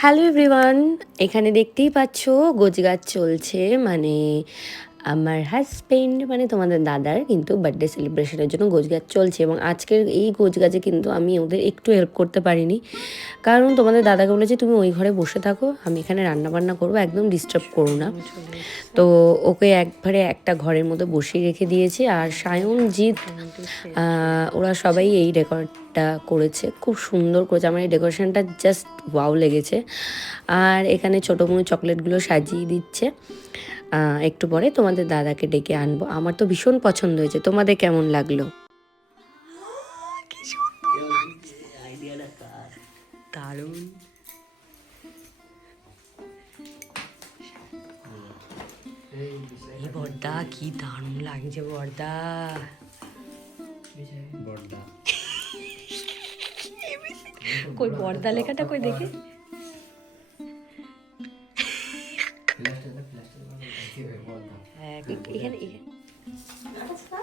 Hello everyone এখানে দেখতেই পাচ্ছ গোজগাছ চলছে মানে আমার হাজবেন্ড মানে তোমাদের দাদার কিন্তু বার্থডে সেলিব্রেশনের জন্য গোছগাছ চলছে এবং আজকের এই গোছগাছে কিন্তু আমি ওদের একটু হেল্প করতে পারিনি। কারণ তোমাদের দাদাকে বলেছে, তুমি ওই ঘরে বসে থাকো, আমি এখানে রান্না বান্না করব, একদম ডিস্টার্ব করো না। তো ওকে একবারে একটা ঘরের মধ্যে বসিয়ে রেখে দিয়েছি আর সায়ন জিৎ ওরা সবাই এই ডেকোরেটটা করেছে, খুব সুন্দর করেছে। আমার এই ডেকোরেশনটা জাস্ট ওয়াও লেগেছে। আর এখানে ছোটো কোনো চকলেটগুলো সাজিয়ে দিচ্ছে। একটু পরে তোমাদের দাদাকে ডেকে আনব। আমার তো ভীষণ পছন্দ হয়েছে। তোমাদের কেমন লাগল? দারুণ। এই বর্দা কি দারুণ লাগছে বর্দা। কই পর্দা লেখাটা কই দেখি?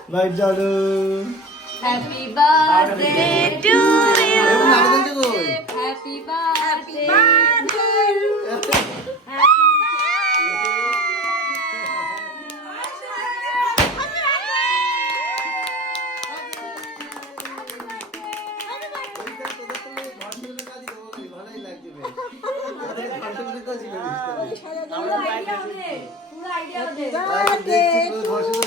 Light জ্বালো happy birthday to you happy birthday তাদের ঘণ্টার কাজই করিস দেখছি পুরো ধর্ষণের কাজই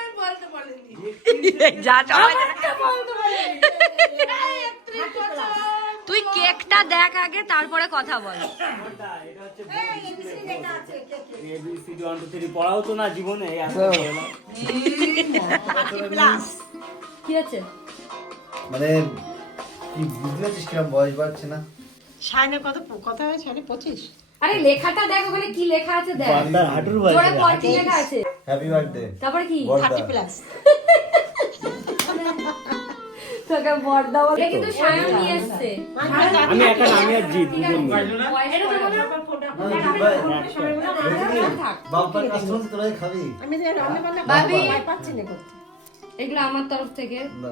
যা সবাই তুই কেকটা দেখ আগে তারপরে কথা বল। পড়াও তো না জীবনে। কি আছে? মানে কি বুঝতে পারছিস কিরম বয়স বাড়ছে না? সায়নের কত কত হয়েছে আরে পঁচিশ? আরে লেখাটা দেখ ওখানে কি লেখা আছে দেখ। বান্দার হাঁটুর জোরে কি লেখা আছে। হ্যাপি বার্থডে তারপরে কি? Thirty plus. তোকে বর্দা বলে। কিন্তু সায়ন নিয়ে এসেছে। আমি একা আমি আর জিৎ দুজন মিলে। বাপ্পার কাস্টমার তোরাই খাবি। আমি রান্না বান্না বাবি। পাচ্ছি না করতে। এগুলো আমার তরফ থেকে। না।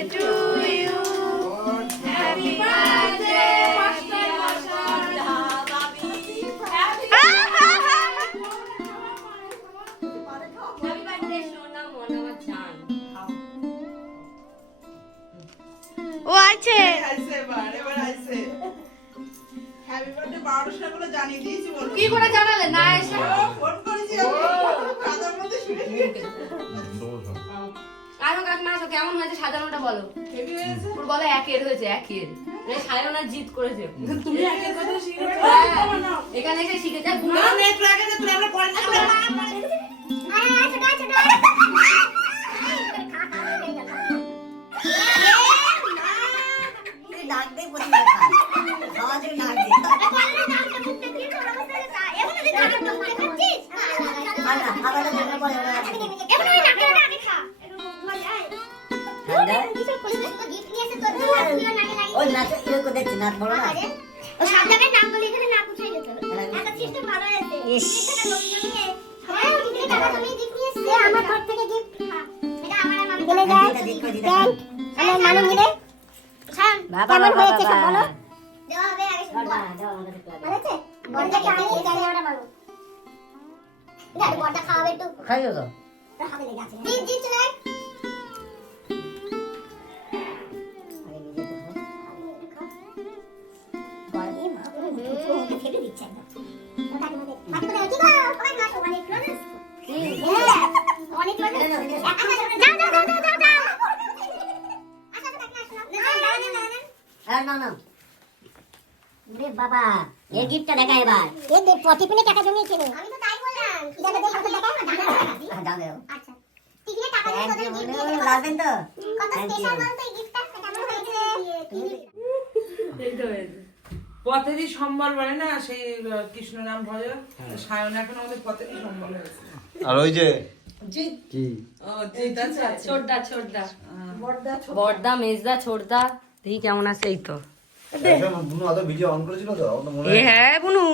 জানিয়ে দিয়েছি কি করে জানালে? না এসে ফোন করেছি। মধ্যে শুয়ে না কেমন হয়েছে সাজানোটা বলো? ওর বলে একের হয়েছে একের। এই সায়ন জিত করেছে। তুমি আগের কথা হ্যাঁ, এখানে এসে শিখে যা না, net লাগে না, তুই আমরা পরে ওটা মানো দেখ বড়টা খাওয়াবে একটু। খাইও তো। ওর হাতে বাবা এর গিফটটা দেখা এবার। এ দে টিফিনে টাকা জমিয়েছে নি আমি তো তাই বললাম দেখা দে হাতে দেখা না। দাও দাও। আচ্ছা। টিফিনে টাকা দিয়ে তোদের গিফট দিয়ে দেবো লাগবেন তো কত Thank you. স্পেশাল এই গিফটটা? কেমন হয়েছে? পথেরই সম্বল বলে না সেই কৃষ্ণ নাম ভজ সায়ন এখন আমাদের পথেরই সম্বল হয়েছে। আর ওই যে ও ছোটদা ছোটদা। বড়দা মেজদা ছোটদা। দেখি কেমন আছে এই তো বুনু আদৌ ভিডিও অন করেছিল তো আমার তো মনে এ হ্যাঁ বুনু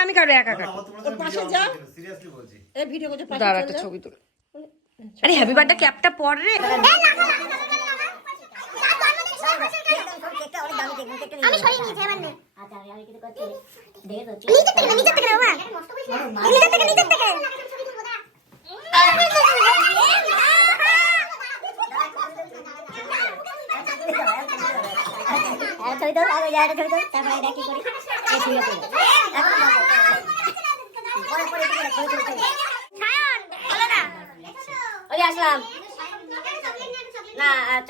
আমি কারও একা কাটো পাশে যা। সিরিয়াসলি বলছি এই ভিডিও করছে পাশে দাঁড়া একটা ছবি তুল আরে হ্যাপি বার্থডে ক্যাপটা পর রে আমি আর এই শুয়ে পড়ি এখন পরে পরে কি করে ছবি ছবি ওই আসলাম না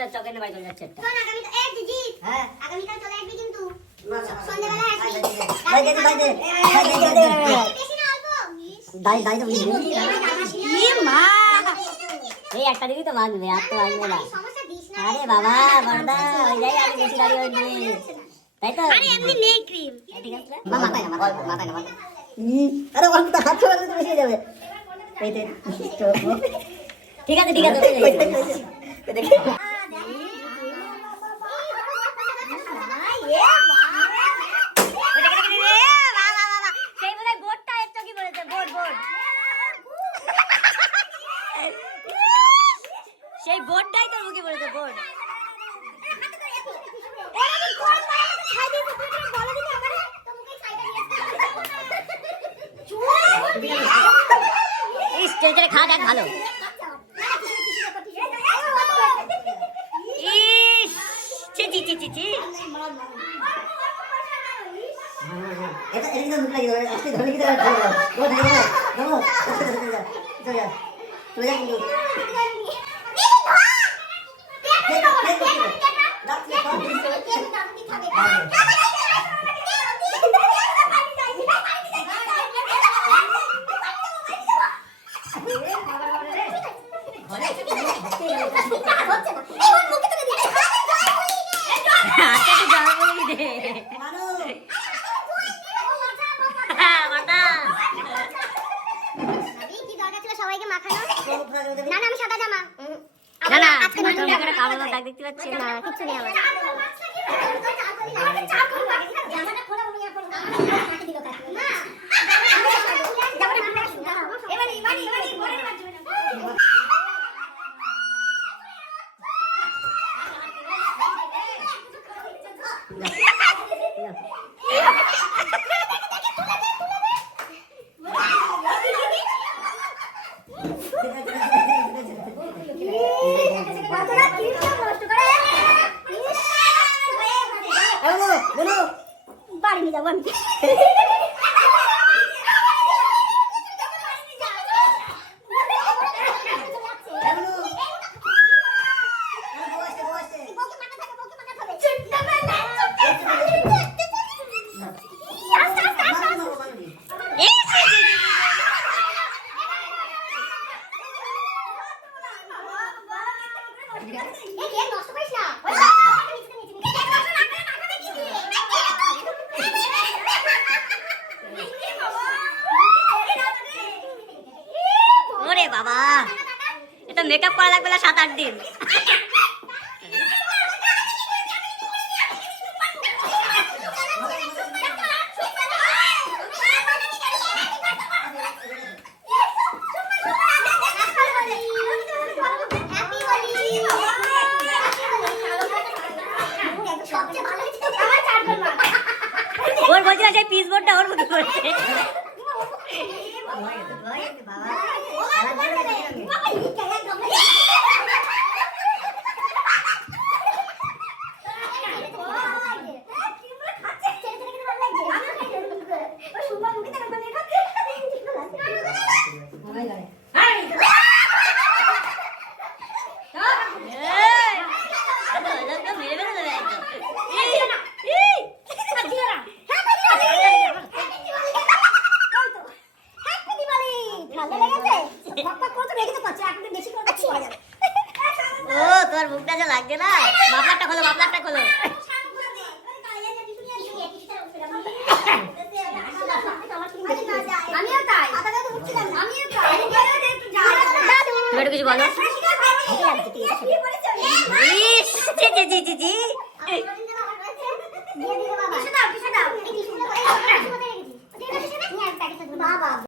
চকেন বাই চলে যাচ্ছে একটা আগামীকাল চলে আসবি কিন্তু। আসবি ভাই দে ভাই দে ভাই দে দে বেশি না অল্প দাই দাই তো বুঝলি একটা দিবি তো মাগবে আর তো দিস না আরে বাবা বড়দা ওই যাই আর বেশি গাড়ি হইবে তাই তো? আরে এমনি নেই ক্রিম ঠিক আছে মা মাথায় না মাথায় মাথায় না আরে অল্প তো হাত ছোড়া তো বেশি হয়ে যাবে। এই তে ঠিক আছে ঠিক আছে দেখি সেই বোধহয় বোর্ডটা একটু কি বলেছে বোর্ড বোর্ড সেই বোর্ডটাই তোর মুখে বলেছে বোর্ড ইস ছেড়ে ছেড়ে খাওয়া দেখ ভালো ইস ছি ছি ছি ছি ছি এটা এটা কিন্তু মুখ লাগিয়ে আসলে ধরে কি ধরে ধরো চলে যা চলে যা কিন্তু আচ্ছা একটু জল বলে দে হ্যাঁ মাতা কি দরকার ছিল সবাইকে মাখানো না না আমি সাদা জামা না না আজকে তুমি জামা দাগ দেখতে পাচ্ছি না কিছু নেই আমার এবারে এবারে এবারে পরে কতটা ক্রিমটা নষ্ট করে বাড়ি নিয়ে যাব আমি নষ্ট করিস না ওরে বাবা এটা মেকআপ করা লাগবে না মা ওর বলছিল সেই পিস বোর্ডটা ওর মুখে এই,